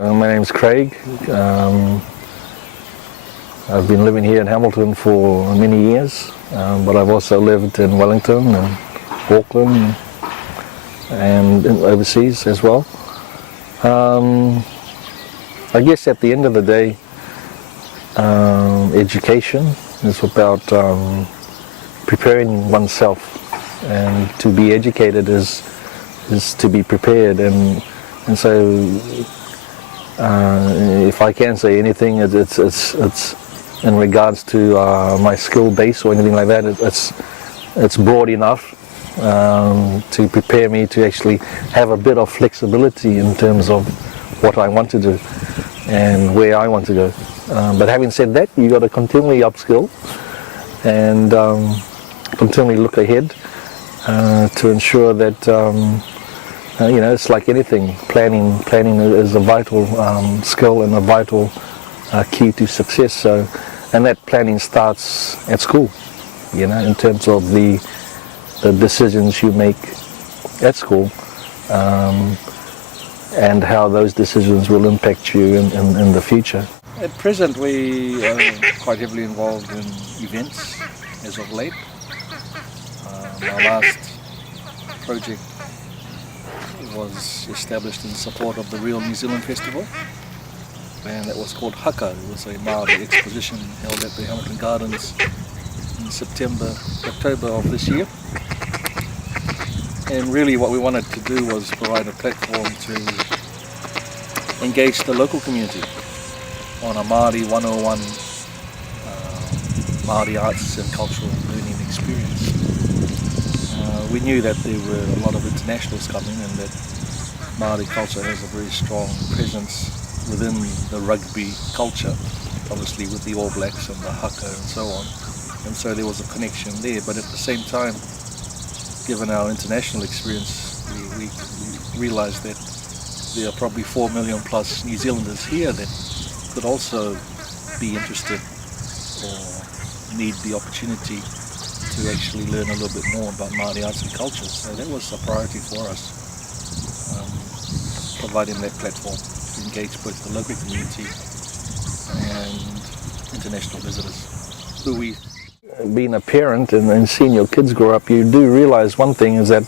My name's Craig. I've been living here in Hamilton for many years, but I've also lived in Wellington and Auckland and overseas as well. I guess at the end of the day, education is about preparing oneself, and to be educated is to be prepared. And so, if I can say anything, it's in regards to my skill base or anything like that. It's broad enough to prepare me to actually have a bit of flexibility in terms of what I want to do and where I want to go. But having said that, you got to continually upskill and continually look ahead to ensure that it's like anything. Planning is a vital skill and a vital key to success. So, and that planning starts at school. In terms of the decisions you make at school, and how those decisions will impact you in the future. At present, we are quite heavily involved in events as of late. Our last project was established in support of the Real New Zealand Festival, and that was called Haka. It was a Māori exposition held at the Hamilton Gardens in October of this year. And really what we wanted to do was provide a platform to engage the local community on a Māori 101 Māori arts and cultural learning experience. We knew that there were a lot of internationals coming, and that Māori culture has a very strong presence within the rugby culture, obviously with the All Blacks and the Haka and so on. And so there was a connection there, but at the same time, given our international experience, we realised that there are probably 4 million plus New Zealanders here that could also be interested or need the opportunity to actually learn a little bit more about Māori arts and culture. So that was a priority for us, providing that platform to engage both the local community and international visitors. Being a parent and seeing your kids grow up, you do realize one thing is that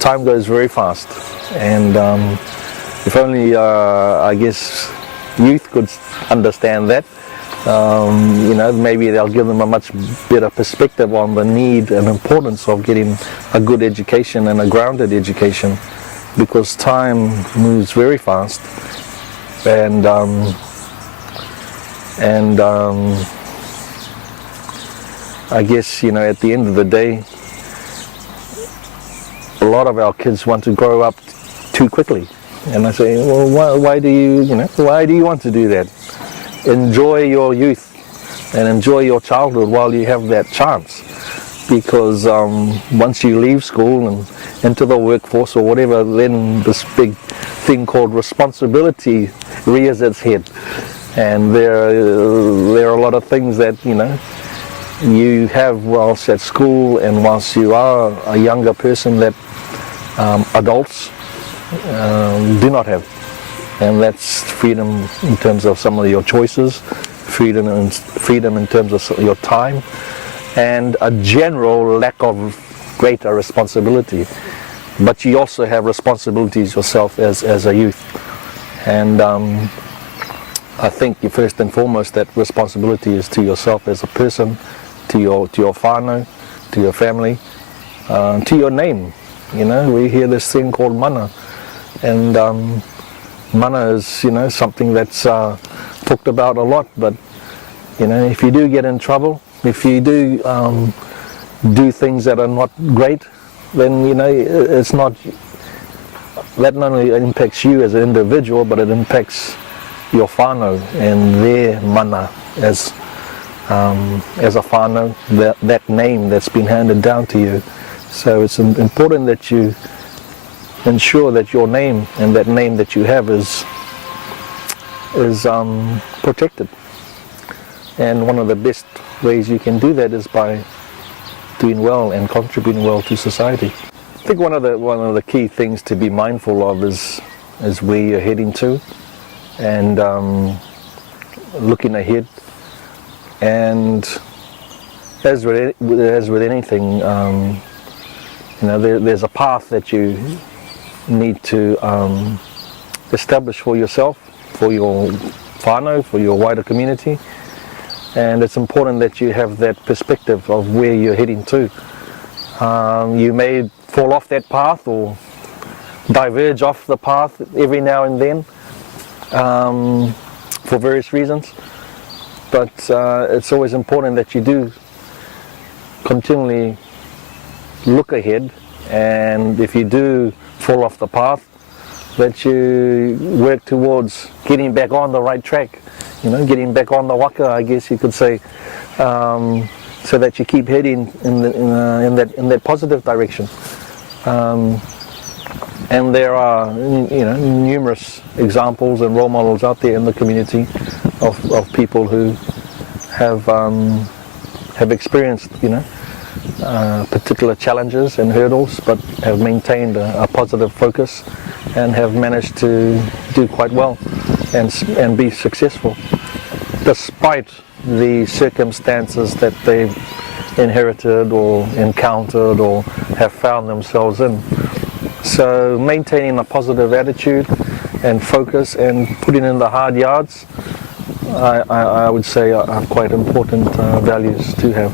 time goes very fast, and if only I guess youth could understand that, maybe they'll give them a much better perspective on the need and importance of getting a good education and a grounded education, because time moves very fast, and I guess, at the end of the day, a lot of our kids want to grow up too quickly. And I say, well, why do you want to do that? Enjoy your youth and enjoy your childhood while you have that chance. Because once you leave school and into the workforce or whatever, then this big thing called responsibility rears its head. And there are a lot of things that, you have whilst at school and whilst you are a younger person that adults do not have. And that's freedom in terms of some of your choices, freedom in terms of your time, and a general lack of greater responsibility. But you also have responsibilities yourself as a youth. And I think first and foremost that responsibility is to yourself as a person, to your whānau, to your family, to your name. We hear this thing called mana, and mana is something that's talked about a lot. But if you do get in trouble, if you do do things that are not great, then it's not that only impacts you as an individual, but it impacts your whānau and their mana as a whānau, that name that's been handed down to you. So it's important that you ensure that your name and that name that you have is protected. And one of the best ways you can do that is by doing well and contributing well to society. I think one of the key things to be mindful of is where you're heading to, and looking ahead. And as with anything, there's a path that you need to establish for yourself, for your whānau, for your wider community. And it's important that you have that perspective of where you're heading to. You may fall off that path or diverge off the path every now and then for various reasons, but it's always important that you do continually look ahead, and if you do fall off the path, that you work towards getting back on the right track, getting back on the waka, I guess you could say, so that you keep heading in that positive direction. And there are numerous examples and role models out there in the community of people who have experienced particular challenges and hurdles, but have maintained a positive focus and have managed to do quite well and be successful despite the circumstances that they've inherited or encountered or have found themselves in. So maintaining a positive attitude and focus and putting in the hard yards, I would say are quite important values to have.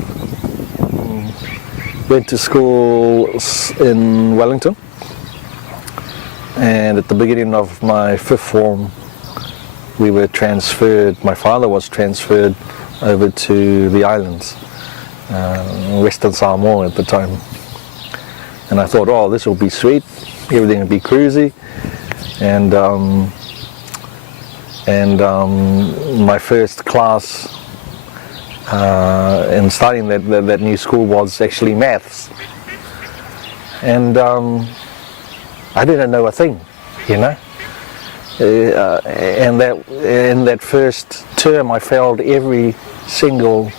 Went to school in Wellington, and at the beginning of my 5th form we were transferred, my father was transferred over to the islands, Western Samoa at the time. And I thought, oh, this will be sweet, everything will be cruisy, and my first class in starting that new school was actually maths, and I didn't know a thing, and in that first term I failed every single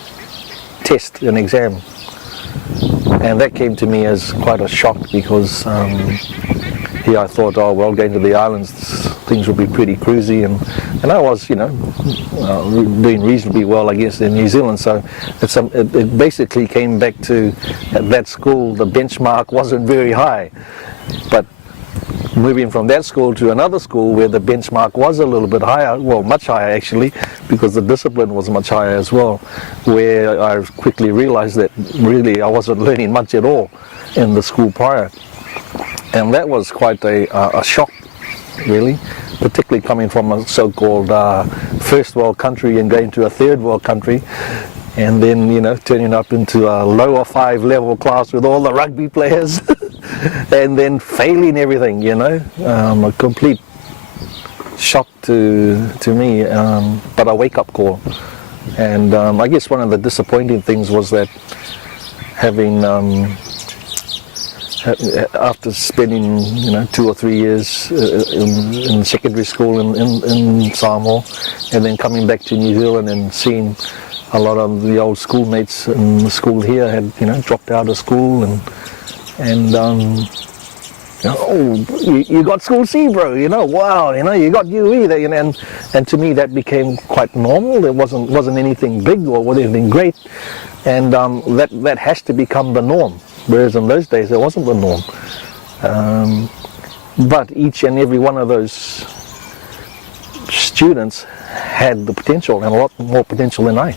test and exam, and that came to me as quite a shock, because here I thought, oh well, going to the islands things will be pretty cruisy, and I was doing reasonably well, I guess, in New Zealand. So it basically came back to, at that school the benchmark wasn't very high, but moving from that school to another school where the benchmark was a little bit higher, well, much higher actually, because the discipline was much higher as well, where I quickly realized that really I wasn't learning much at all in the school prior. And that was quite a shock, really, particularly coming from a so-called first world country and going to a third world country, and then turning up into a lower 5 level class with all the rugby players and then failing everything, a complete shock to me, but a wake-up call. And I guess one of the disappointing things was that having after spending 2 or 3 years in secondary school in Samoa, and then coming back to New Zealand and seeing a lot of the old schoolmates in the school here had dropped out of school, and oh, you got school C, bro, wow, you got UE there, and to me that became quite normal. It wasn't anything big or anything great, and that has to become the norm, whereas in those days it wasn't the norm. But each and every one of those students had the potential, and a lot more potential than I.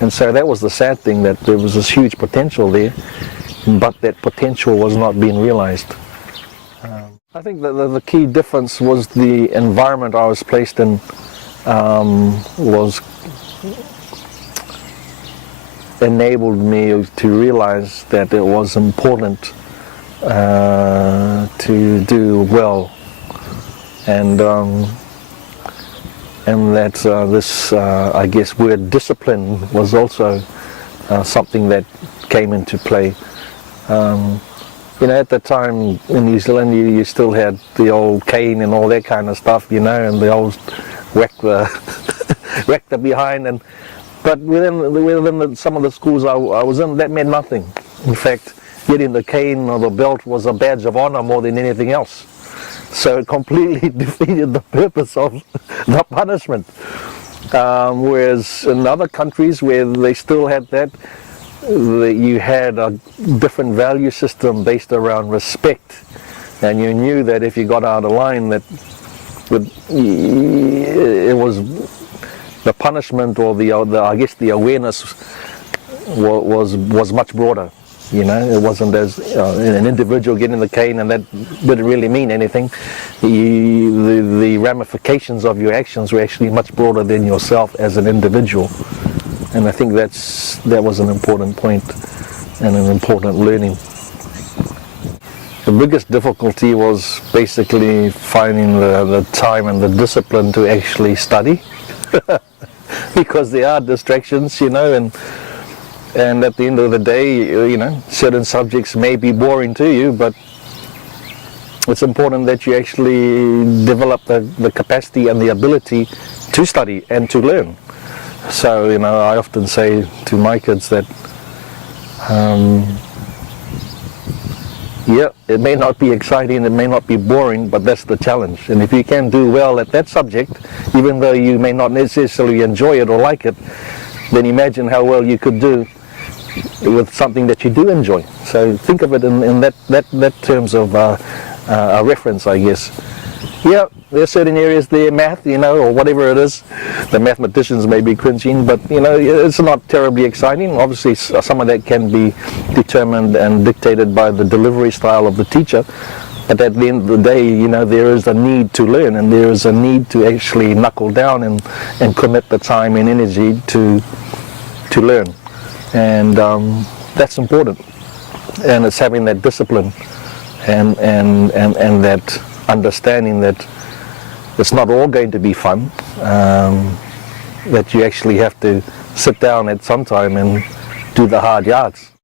And so that was the sad thing, that there was this huge potential there, but that potential was not being realized. I think that the key difference was the environment I was placed in was enabled me to realize that it was important to do well, and that this I guess word discipline was also something that came into play. At the time in New Zealand you still had the old cane and all that kind of stuff, and the old whack the behind, but within some of the schools I was in, that meant nothing. In fact, getting the cane or the belt was a badge of honor more than anything else. So it completely defeated the purpose of the punishment. Whereas in other countries where they still had that, you had a different value system based around respect, and you knew that if you got out of line, that it was the punishment, or the I guess the awareness was much broader. You know, it wasn't as an individual getting the cane, and that didn't really mean anything. The ramifications of your actions were actually much broader than yourself as an individual, and I think that was an important point and an important learning. The biggest difficulty was basically finding the time and the discipline to actually study, because there are distractions, you know, and at the end of the day, you know, certain subjects may be boring to you, but it's important that you actually develop the capacity and the ability to study and to learn. So, you know, I often say to my kids that, yeah, it may not be exciting, it may not be boring, but that's the challenge. And if you can do well at that subject, even though you may not necessarily enjoy it or like it, then imagine how well you could do with something that you do enjoy. So think of it in that terms of a reference, I guess. Yeah, there are certain areas there, math, you know, or whatever it is, the mathematicians may be cringing, but, you know, it's not terribly exciting. Obviously, some of that can be determined and dictated by the delivery style of the teacher, but at the end of the day, you know, there is a need to learn, and there is a need to actually knuckle down and commit the time and energy to learn. And that's important, and it's having that discipline and that understanding that it's not all going to be fun, that you actually have to sit down at some time and do the hard yards.